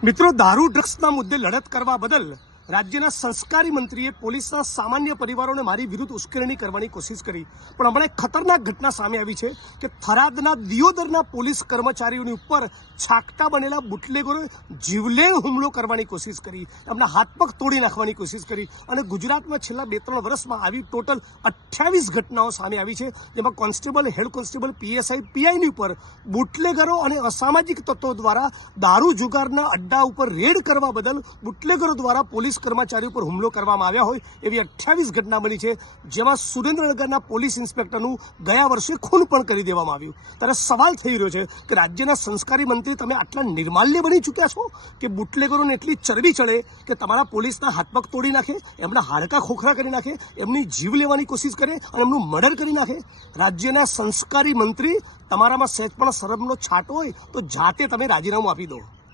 મિત્રો, દારૂ ડ્રગ્સના મુદ્દે લડત કરવા બદલ રાજ્યના સંસ્કારી મંત્રીએ પોલીસના સામાન્ય પરિવારોને મારી વિરુદ્ધ ઉશ્કેરણી કરવાની કોશિશ કરી, પણ હમણાં એક ખતરનાક ઘટના સામે આવી છે કે થરાદના દિયોદરના પોલીસ કર્મચારીઓની ઉપર છાકટા બનેલા બુટલેગરોએ જીવલેણ હુમલો કરવાની કોશિશ કરી, એમના હાથ પગ તોડી નાખવાની કોશિશ કરી અને ગુજરાતમાં છેલ્લા 2-3 વર્ષમાં આવી ટોટલ 28 ઘટનાઓ સામે આવી છે, જેમાં કોન્સ્ટેબલ, હેડ કોન્સ્ટેબલ, પીએસઆઈ, પીઆઈની ઉપર બુટલેગરો અને અસામાજિક તત્વો દ્વારા દારૂ જુગારના અડ્ડા ઉપર રેડ કરવા બદલ બુટલેગરો દ્વારા પોલીસ કર્મચારીઓ પર હુમલો કરવામાં આવ્યા હોય એવી 28 ઘટના બની છે, જેમાં સુરેન્દ્રનગરના પોલીસ ઇન્સ્પેક્ટરનું ગયા વર્ષે ખૂન પણ કરી દેવામાં આવ્યું। ત્યારે સવાલ થઈ રહ્યો છે કે રાજ્યના સંસ્કારી મંત્રી તમે આટલા નિર્માલ્ય બની ચૂક્યા છો કે બુટલેગરોને એટલી ચરબી ચડે કે તમારા પોલીસના હાથ પગ તોડી નાખે, એમના હાડકા ખોખરા કરી નાખે, એમની જીવ લેવાની કોશિશ કરે અને એમનું મર્ડર કરી નાખે। રાજ્યના સંસ્કારી મંત્રી, તમારામાં સહેજ પણ શરમનો છાંટ હોય તો જાતે તમે રાજીનામું આપી દો।